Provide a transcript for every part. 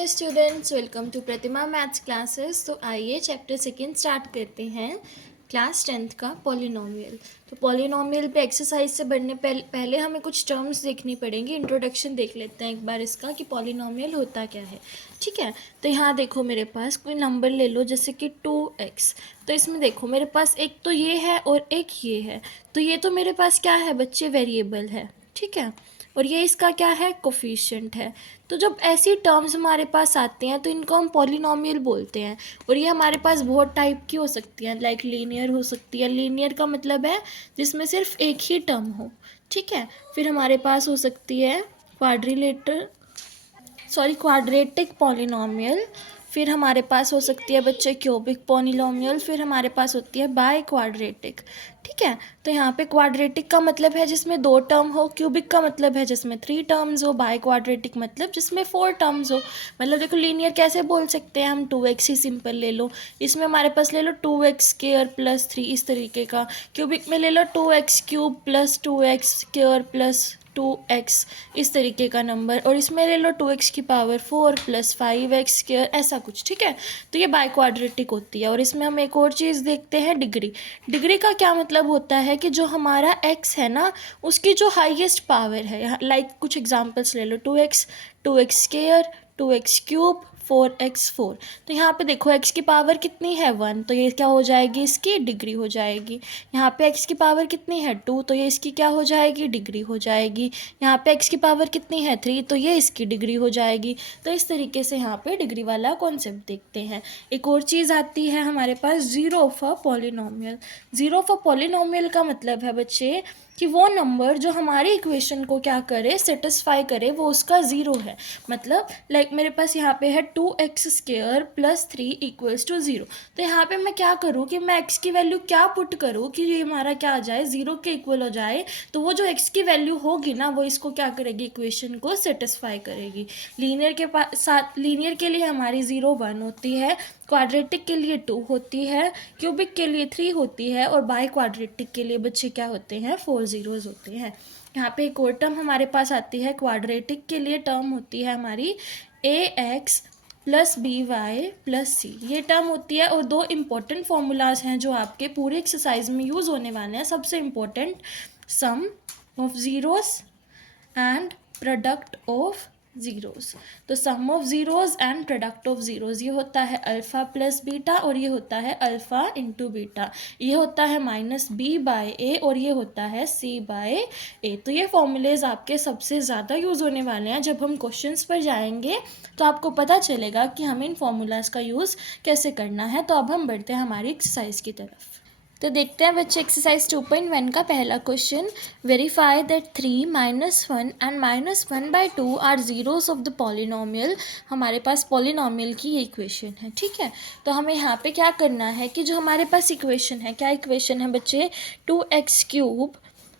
Dear students, welcome to Pratima maths classes. तो आइए chapter second start करते हैं, क्लास 10th का पॉलिनोमियल। तो पॉलिनोमियल पे एक्सरसाइज से बढ़ने पहले हमें कुछ टर्म्स देखनी पड़ेंगी। इंट्रोडक्शन देख लेते हैं एक बार इसका कि पॉलिनोमियल होता क्या है। ठीक है, तो यहाँ देखो मेरे पास कोई नंबर ले लो जैसे कि 2x। तो इसमें देखो मेरे पास एक तो ये है और एक ये है। तो ये तो मेरे पास क्या है बच्चे, वेरिएबल है। ठीक है, और ये इसका क्या है, कोफिशिएंट है। तो जब ऐसी टर्म्स हमारे पास आते हैं तो इनको हम पॉलिनोमियल बोलते हैं। और ये हमारे पास बहुत टाइप की हो सकती हैं, लाइक लीनियर हो सकती है। लीनियर का मतलब है जिसमें सिर्फ एक ही टर्म हो। ठीक है, फिर हमारे पास हो सकती है क्वाड्रेटिक पॉलिनोमियल। फिर हमारे पास हो सकती है बच्चे क्यूबिक पॉलिनोमियल। फिर हमारे पास होती है बाय क्वाड्रेटिक। ठीक है, तो यहाँ पे क्वाड्रेटिक का मतलब है जिसमें 2 टर्म हो, क्यूबिक का मतलब है जिसमें 3 टर्म्स हो, बाय क्वाड्रेटिक मतलब जिसमें 4 टर्म्स हो। मतलब देखो लीनियर कैसे बोल सकते हैं हम, 2x ही सिंपल ले लो। इसमें हमारे पास ले लो 2x² + 3 इस तरीके का। क्यूबिक में ले लो 2x³ + 2x² + 2x इस तरीके का नंबर। और इसमें ले लो 2x⁴ + 5x², ऐसा कुछ। ठीक है, तो ये बाय क्वाड्रेटिक होती है। और इसमें हम एक और चीज़ देखते हैं, डिग्री। डिग्री का क्या मतलब होता है कि जो हमारा x है ना, उसकी जो हाईएस्ट पावर है, लाइक कुछ एग्जांपल्स ले लो, 2x, 2x², 2x³, 4x4। तो यहाँ पे देखो x की पावर कितनी है, 1, तो ये क्या हो जाएगी, इसकी डिग्री हो जाएगी। यहाँ पे x की पावर कितनी है, 2, तो ये इसकी क्या हो जाएगी, डिग्री हो जाएगी। यहाँ पे x की पावर कितनी है, 3, तो ये इसकी डिग्री हो जाएगी। तो इस तरीके से यहाँ पे डिग्री वाला कॉन्सेप्ट देखते हैं। एक और चीज़ आती है हमारे पास, zero of a polynomial. Zero of a polynomial का मतलब है बच्चे कि वो नंबर जो हमारी इक्वेशन को क्या करे, सेटिस्फाई करे, वो उसका ज़ीरो है। मतलब लाइक मेरे पास यहाँ पे है 2x² + 3 = 0। तो यहाँ पे मैं क्या करूँ कि मैं x की वैल्यू क्या पुट करूँ कि ये हमारा क्या आ जाए, 0 के इक्वल हो जाए। तो वो जो x की वैल्यू होगी ना, वो इसको क्या करेगी, इक्वेशन को सेटिस्फाई करेगी। लीनियर के साथ, लीनियर के लिए हमारी 0 1 होती है, क्वाड्रेटिक के लिए 2 होती है, क्यूबिक के लिए 3 होती है, और बाय क्वाड्रेटिक के लिए बच्चे क्या होते हैं, 4 ज़ीरोज़ होते हैं। यहाँ पे एक और टर्म हमारे पास आती है, क्वाड्रेटिक के लिए टर्म होती है हमारी ax + by + c। ये टर्म होती है। और 2 इम्पॉर्टेंट फॉर्मूलाज हैं जो आपके पूरे एक्सरसाइज में यूज़ होने वाले हैं। सबसे important, sum of zeroes and product of zeroes. तो sum of zeroes and product of zeroes, ये होता है अल्फ़ा + बीटा, और ये होता है अल्फ़ा × बीटा। ये होता है -b/a, और ये होता है c/a। तो ये फॉर्मूलेज आपके सबसे ज़्यादा यूज़ होने वाले हैं। जब हम क्वेश्चंस पर जाएंगे तो आपको पता चलेगा कि हमें इन फॉर्मूलाज का यूज़ कैसे करना है। तो अब हम बढ़ते हैं हमारी एक्सरसाइज की तरफ। तो देखते हैं बच्चे एक्सरसाइज 2.1 का पहला question. Verify that 3 - 1 and -1/2 are zeros of the polynomial. हमारे पास पॉलिनोमियल की ये इक्वेशन है। ठीक है, तो हमें यहाँ पे क्या करना है कि जो हमारे पास इक्वेशन है, क्या इक्वेशन है बच्चे, 2x³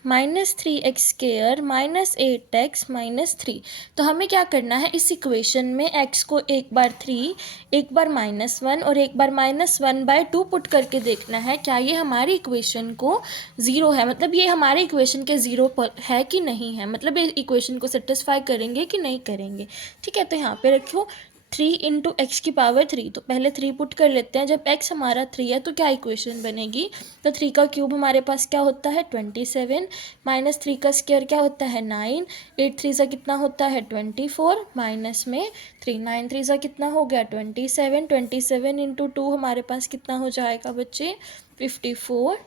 -3x² -8x -3। तो हमें क्या करना है, इस इक्वेशन में x को एक बार 3, एक बार -1 और एक बार -1/2 पुट करके देखना है क्या ये हमारी इक्वेशन को ज़ीरो है, मतलब ये हमारे इक्वेशन के ज़ीरो पर है कि नहीं है, मतलब ये इक्वेशन को सेटिस्फाई करेंगे कि नहीं करेंगे। ठीक है, तो यहाँ पे रखो 3 × x⁴। तो पहले 3 पुट कर लेते हैं। जब x हमारा 3 है तो क्या इक्वेशन बनेगी, तो 3 का क्यूब हमारे पास क्या होता है, 27, -3 का स्क्वायर क्या होता है, 9, 8 3 सा कितना होता है, 24, माइनस में 3, 9 3 सा कितना हो गया, 27, 27 × 2 हमारे पास कितना हो जाएगा बच्चे, 54।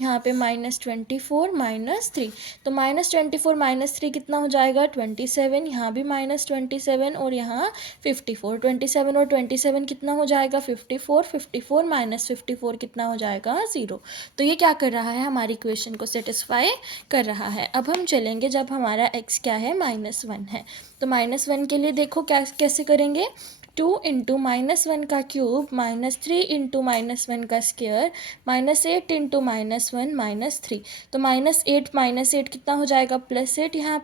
यहाँ पे -24 -3, तो -24 -3 कितना हो जाएगा, 27। यहाँ भी -27 और यहाँ 54, 27 और 27 कितना हो जाएगा, 54, 54 -54 कितना हो जाएगा, 0। तो ये क्या कर रहा है, हमारी इक्वेशन को सेटिस्फाई कर रहा है। अब हम चलेंगे जब हमारा x क्या है, -1 है। तो -1 के लिए देखो क्या कैसे करेंगे, 2 × -1 का क्यूब -3 × -1 का स्क्वायर -8 × -1 -3। तो -8 कितना हो जाएगा, +8। यहाँ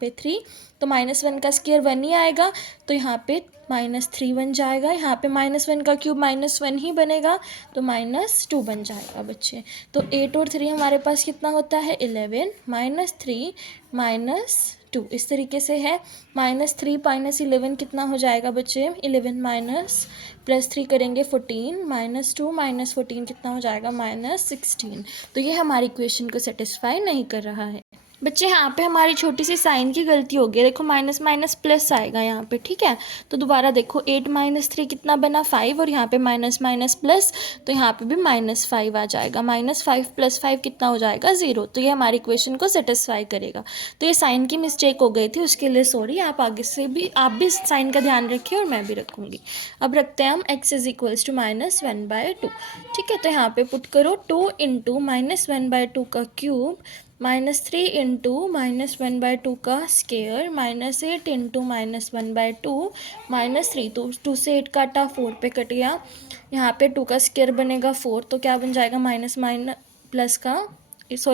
पे 3, तो -1 का स्क्वायर 1 ही आएगा, तो यहाँ पे -3 बन जाएगा। यहाँ पे -1 का क्यूब -1 ही बनेगा, तो -2 बन जाएगा बच्चे। तो 8 और 3 हमारे पास कितना होता है, 11, -3 2 इस तरीके से है। -3 -11 कितना हो जाएगा बच्चे, 11 माइनस +3 करेंगे 14, -2 -14 कितना हो जाएगा, -16। तो ये हमारी इक्वेशन को सेटिस्फाई नहीं कर रहा है। बच्चे यहाँ पे हमारी छोटी सी साइन की गलती हो गई, देखो माइनस माइनस प्लस आएगा यहाँ पे, ठीक है। तो दोबारा देखो 8 - 3 कितना बना, 5, और यहाँ पे माइनस माइनस प्लस, तो यहाँ पे भी -5 आ जाएगा। -5 + 5 कितना हो जाएगा, 0। तो ये हमारी इक्वेशन को सेटिस्फाई करेगा। तो ये साइन की मिस्टेक हो गई थी, उसके लिए सॉरी। आप आगे से भी आप भी साइन का ध्यान रखिए और मैं भी रखूँगी। अब रखते हैं हम x = -1/2, ठीक है। तो यहाँ पे पुट करो 2 × -1/2 का क्यूब, -3 × -1/2 का स्क्वायर, -8 × -1/2 -3। तो 2 से 8 काटा, 4 पे कट गया। यहाँ पे 2 का स्क्वायर बनेगा 4, तो क्या बन जाएगा, माइनस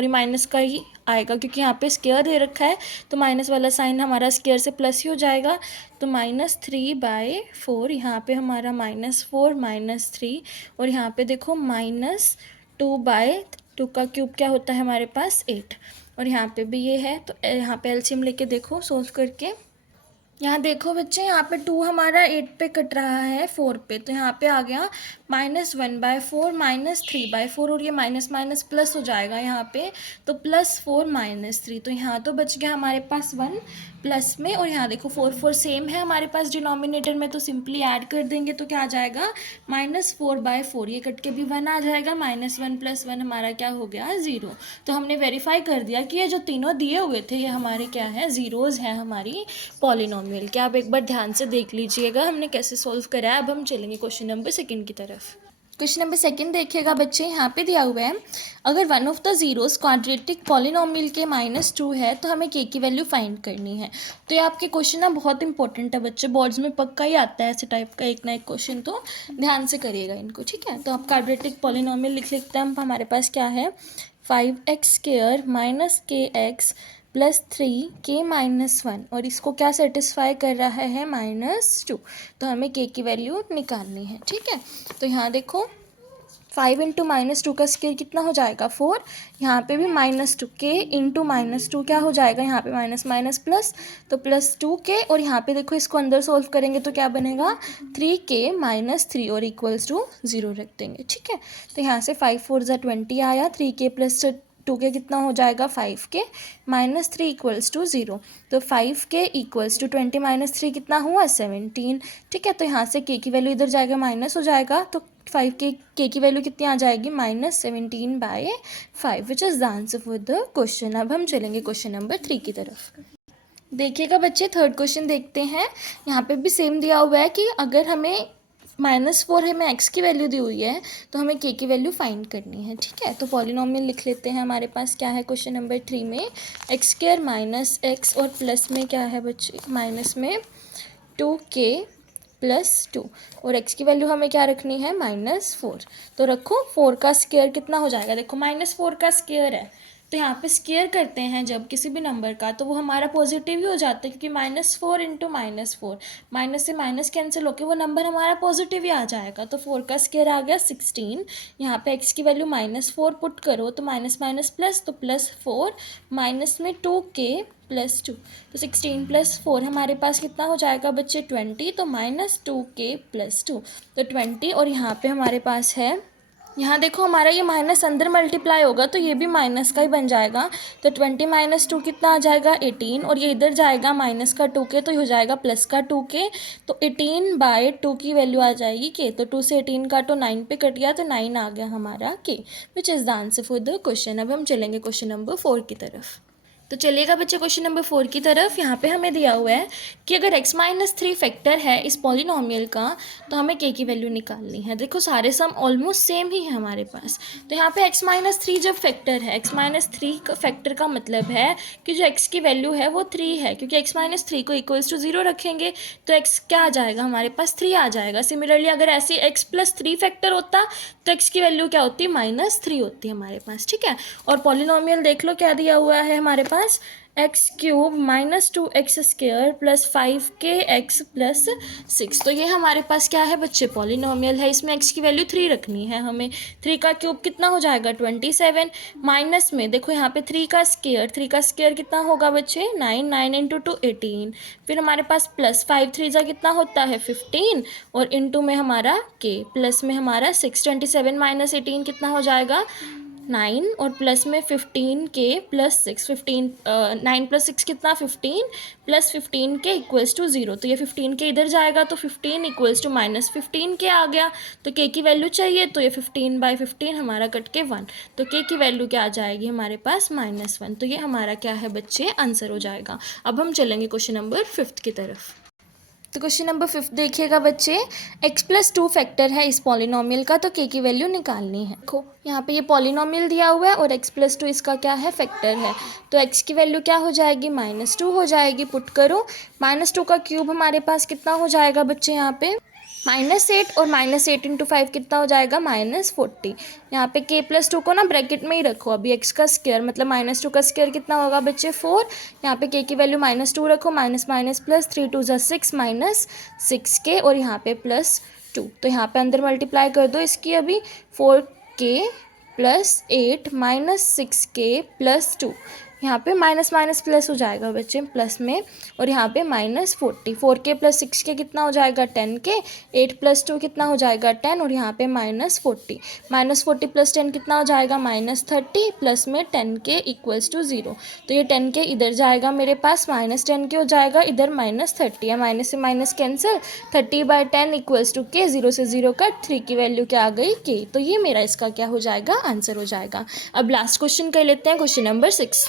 माइनस का ही आएगा, क्योंकि यहाँ पे स्क्वायर दे रखा है, तो माइनस वाला साइन हमारा स्क्वायर से प्लस ही हो जाएगा। तो -3/4, यहाँ पे हमारा -4 -3, और यहाँ पे देखो -2/2 का क्यूब क्या होता है हमारे पास, 8। और यहाँ पे भी ये है, तो यहाँ पे एलसीएम लेके देखो सोल्व करके। यहाँ देखो बच्चे, यहाँ पे 2 हमारा 8 पे कट रहा है 4 पे, तो यहाँ पे आ गया -1/4 -3/4, और ये माइनस माइनस प्लस हो जाएगा यहाँ पे, तो +4 -3। तो यहाँ तो बच गया हमारे पास 1 प्लस में, और यहाँ देखो 4 4 सेम है हमारे पास डिनोमिनेटर में, तो सिंपली ऐड कर देंगे तो क्या आ जाएगा, -4/4, ये कट के भी 1 आ जाएगा, -1 + 1 हमारा क्या हो गया, 0। तो हमने वेरीफाई कर दिया कि ये जो तीनों दिए हुए थे ये हमारे क्या है, ज़ीरोज़ हैं हमारी पॉलिनोमियल के। आप एक बार ध्यान से देख लीजिएगा हमने कैसे सॉल्व करा है। अब हम चलेंगे क्वेश्चन नंबर 2 की तरफ। क्वेश्चन नंबर 2 देखिएगा बच्चे, यहाँ पे दिया हुआ है, अगर one of the zeros quadratic polynomial के -2 है तो हमें के की वैल्यू फाइंड करनी है। तो ये आपके क्वेश्चन ना बहुत इंपॉर्टेंट है बच्चे, बोर्ड्स में पक्का ही आता है ऐसे टाइप का एक ना एक क्वेश्चन, तो ध्यान से करिएगा इनको, ठीक है। तो आप क्वाड्रेटिक पॉलिनोमियल लिख लेते हैं। हमारे पास क्या है, 5x² - kx +3k - 1, और इसको क्या सेटिस्फाई कर रहा है, -2। तो हमें k की वैल्यू निकालनी है, ठीक है। तो यहाँ देखो 5 × -2 का स्क्वायर कितना हो जाएगा, 4। यहाँ पे भी -2, k × -2 क्या हो जाएगा, यहाँ पे माइनस माइनस प्लस, तो +2k, और यहाँ पे देखो इसको अंदर सॉल्व करेंगे तो क्या बनेगा, 3k - 3, और = 0 रख देंगे, ठीक है। तो यहाँ से 5 4 = 20 आया, 3k + 2k कितना हो जाएगा, 5k - 3 = 0। तो 5k = 20 - 3 कितना हुआ, 17, ठीक है। तो यहाँ से k की वैल्यू इधर जाएगा, माइनस हो जाएगा, तो 5k k की वैल्यू कितनी आ जाएगी, -17/5, which is the answer for the question. अब हम चलेंगे क्वेश्चन नंबर 3 की तरफ। देखिएगा बच्चे, थर्ड क्वेश्चन देखते हैं। यहाँ पे भी सेम दिया हुआ है कि अगर हमें -4 हमें x की वैल्यू दी हुई है तो हमें k की वैल्यू फाइंड करनी है, ठीक है। तो पॉलिनोमियल लिख लेते हैं। हमारे पास क्या है क्वेश्चन नंबर 3 में, x² - x, और प्लस में क्या है बच्चे, माइनस में 2k + 2, और x की वैल्यू हमें क्या रखनी है, -4। तो रखो 4 का स्क्वायर कितना हो जाएगा, देखो -4 का स्क्वायर है, तो यहाँ पे स्क्वायर करते हैं जब किसी भी नंबर का, तो वो हमारा पॉजिटिव ही हो जाता है, क्योंकि -4 × -4, माइनस से माइनस कैंसिल होकर वो नंबर हमारा पॉजिटिव ही आ जाएगा। तो 4 का स्क्वायर आ गया 16। यहाँ पे x की वैल्यू -4 पुट करो तो माइनस माइनस प्लस, तो +4 माइनस में 2k + 2, तो 16 + 4 हमारे पास कितना हो जाएगा बच्चे, 20। तो -2k + 2, तो 20, और यहाँ पे हमारे पास है, यहाँ देखो हमारा ये माइनस अंदर मल्टीप्लाई होगा तो ये भी माइनस का ही बन जाएगा। तो 20 - 2 कितना आ जाएगा, 18, और ये इधर जाएगा माइनस का 2k, तो ये हो जाएगा प्लस का 2k। तो 18/2 की वैल्यू आ जाएगी k, तो 2 से 18 का तो 9 पे कट गया, तो 9 आ गया हमारा k, which is the answer for the question. अब हम चलेंगे क्वेश्चन नंबर 4 की तरफ। तो चलिएगा बच्चे क्वेश्चन नंबर 4 की तरफ। यहाँ पे हमें दिया हुआ है कि अगर x - 3 फैक्टर है इस पॉलिनोमियल का तो हमें k की वैल्यू निकालनी है। देखो सारे सम ऑलमोस्ट सेम ही है हमारे पास। तो यहाँ पे x - 3 जब फैक्टर है, x - 3 का फैक्टर का मतलब है कि जो x की वैल्यू है वो 3 है, क्योंकि x - 3 को = 0 रखेंगे तो x क्या आ जाएगा, हमारे पास 3 आ जाएगा। सिमिलरली अगर ऐसे x + 3 फैक्टर होता तो x की वैल्यू क्या होती, -3 होती है हमारे पास, ठीक है। और पॉलिनोमियल देख लो क्या दिया हुआ है हमारे पास, पास X cube minus 2x square plus 5kx plus 6। तो ये हमारे पास क्या है बच्चे, पॉलिनोमियल है। इसमें x की वैल्यू 3 रखनी है हमें। 3 का क्यूब कितना हो जाएगा 27, माइनस में देखो यहाँ पे 3 का स्क्वायर कितना होगा बच्चे 9, 9 इंटू 2 18। फिर हमारे पास प्लस 5 3 जा कितना होता है 15 और इंटू में हमारा k, प्लस में हमारा 6, 27 माइनस 18 कितना हो जाएगा 9 और प्लस में 15k प्लस 6, 15 9 प्लस 6 कितना 15 प्लस 15k इक्वल्स टू 0। तो ये 15k इधर जाएगा तो 15 इक्वल्स टू माइनस 15k आ गया। तो k की वैल्यू चाहिए तो ये 15/15 हमारा कट के 1, तो k की वैल्यू क्या आ जाएगी हमारे पास -1। तो ये हमारा क्या है बच्चे आंसर हो जाएगा। अब हम चलेंगे क्वेश्चन नंबर 5 की तरफ। तो क्वेश्चन नंबर 5 देखिएगा बच्चे, x+2 फैक्टर है इस पॉलिनोमियल का, तो k की वैल्यू निकालनी है। देखो यहाँ पे ये पॉलिनोमियल दिया हुआ है और x+2 इसका क्या है फैक्टर है, तो x की वैल्यू क्या हो जाएगी -2 हो जाएगी। पुट करो, -2 का क्यूब हमारे पास कितना हो जाएगा बच्चे यहाँ पे -8 और -8 इंटू 5 कितना हो जाएगा -40। यहाँ पे k+2 को ना ब्रैकेट में ही रखो। अभी x का स्क्वायर मतलब -2 का स्क्वायर कितना होगा बच्चे 4। यहाँ पे k की वैल्यू -2 रखो, माइनस माइनस प्लस 3 2 ज़ा 6 -6k और यहाँ पे +2। तो यहाँ पे अंदर मल्टीप्लाई कर दो इसकी। अभी 4k + 8 -6k + 2, यहाँ पे माइनस माइनस प्लस हो जाएगा बच्चे प्लस में, और यहाँ पे -40। 4k + 6k कितना हो जाएगा 10k, 8 + 2 कितना हो जाएगा 10 और यहाँ पे -40। -40 + 10 कितना हो जाएगा -30 प्लस में 10k इक्वल्स टू 0। तो ये 10k इधर जाएगा मेरे पास, -10k हो जाएगा इधर -30 है, माइनस से minus cancel, 30/10 equals to k, 0 से 0 कट, 3 की वैल्यू क्या आ गई k। तो ये मेरा इसका क्या हो जाएगा आंसर हो जाएगा। अब लास्ट क्वेश्चन कर लेते हैं, क्वेश्चन नंबर 6।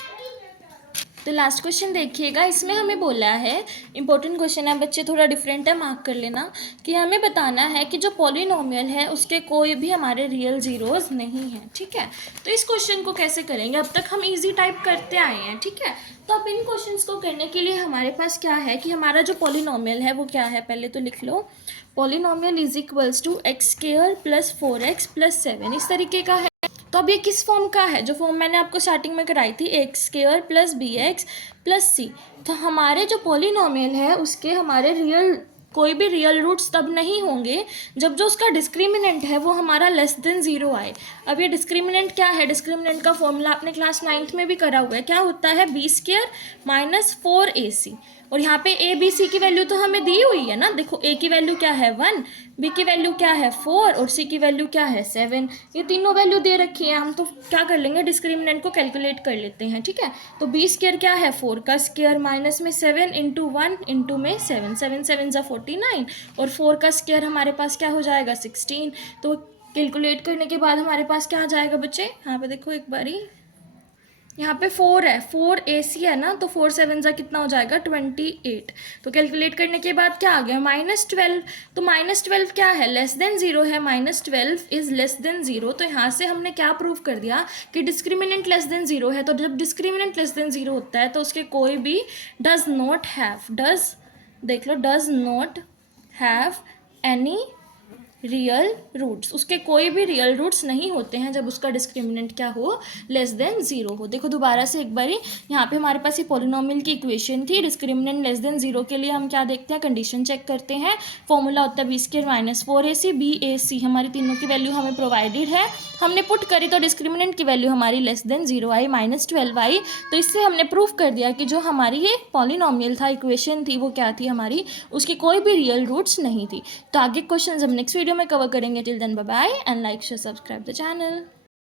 तो लास्ट क्वेश्चन देखिएगा, इसमें हमें बोला है, इंपॉर्टेंट क्वेश्चन है बच्चे, थोड़ा डिफरेंट है, मार्क कर लेना, कि हमें बताना है कि जो पॉलिनोमियल है उसके कोई भी हमारे रियल ज़ीरोज़ नहीं है। ठीक है, तो इस क्वेश्चन को कैसे करेंगे, अब तक हम इजी टाइप करते आए हैं। ठीक है, तो अब इन क्वेश्चंस को करने के लिए हमारे पास क्या है कि हमारा जो पॉलिनोमियल है वो क्या है, पहले तो लिख लो, polynomial is equals to x² + 4x + 7 इस तरीके का है। तो अब ये किस फॉर्म का है, जो फॉर्म मैंने आपको स्टार्टिंग में कराई थी, x² + bx + c। तो हमारे जो पॉलिनोमियल है उसके हमारे कोई भी रियल रूट्स तब नहीं होंगे जब जो उसका डिस्क्रिमिनेंट है वो हमारा <0 आए। अब ये डिस्क्रिमिनेंट क्या है, डिस्क्रिमिनेंट का फॉर्मूला आपने क्लास 9th में भी करा हुआ है, क्या होता है b² - 4ac। और यहाँ पे a b c की वैल्यू तो हमें दी हुई है ना, देखो a की वैल्यू क्या है 1, b की वैल्यू क्या है 4 और c की वैल्यू क्या है 7। ये तीनों वैल्यू दे रखी है, हम तो क्या कर लेंगे डिस्क्रिमिनेंट को कैलकुलेट कर लेते हैं। ठीक है, तो b² क्या है 4 का स्क्वायर माइनस में 7 इंटू 1 इंटू में 7, 7 7 ज़ा 49 और 4 का स्क्वायर हमारे पास क्या हो जाएगा 16। तो कैलकुलेट करने के बाद हमारे पास क्या आ जाएगा बच्चे, यहाँ पे देखो एक बारी, यहाँ पे 4 है, 4ac है ना, तो 4 7 ज़ा कितना हो जाएगा 28। तो कैलकुलेट करने के बाद क्या आ गया -12। तो -12 क्या है <0 है, -12 इज़ <0। तो यहाँ से हमने क्या प्रूव कर दिया कि डिस्क्रिमिनेंट <0 है। तो जब डिस्क्रिमिनेंट <0 होता है तो उसके कोई भी does not have any real roots, उसके कोई भी रियल रूट्स नहीं होते हैं जब उसका डिस्क्रिमिनेंट क्या हो <0 हो। देखो दोबारा से एक बारी, यहाँ पे हमारे पास ये पॉलिनोमियल की इक्वेशन थी, डिस्क्रिमिनेंट <0 के लिए हम क्या देखते हैं, कंडीशन चेक करते हैं। फॉर्मूला होता है b² - 4ac, bac हमारी तीनों की वैल्यू हमें प्रोवाइडेड है, हमने पुट करी तो डिस्क्रिमिनेंट की वैल्यू हमारी <0 आई, -12 आई। तो इससे हमने प्रूफ कर दिया कि जो हमारी ये पॉलिनोमियल था, इक्वेशन थी, वो क्या थी हमारी, उसकी कोई भी रियल रूट्स नहीं थी। तो आगे क्वेश्चन हम नेक्स्ट वीडियो में कवर करेंगे। Till then bye bye and like share subscribe the channel.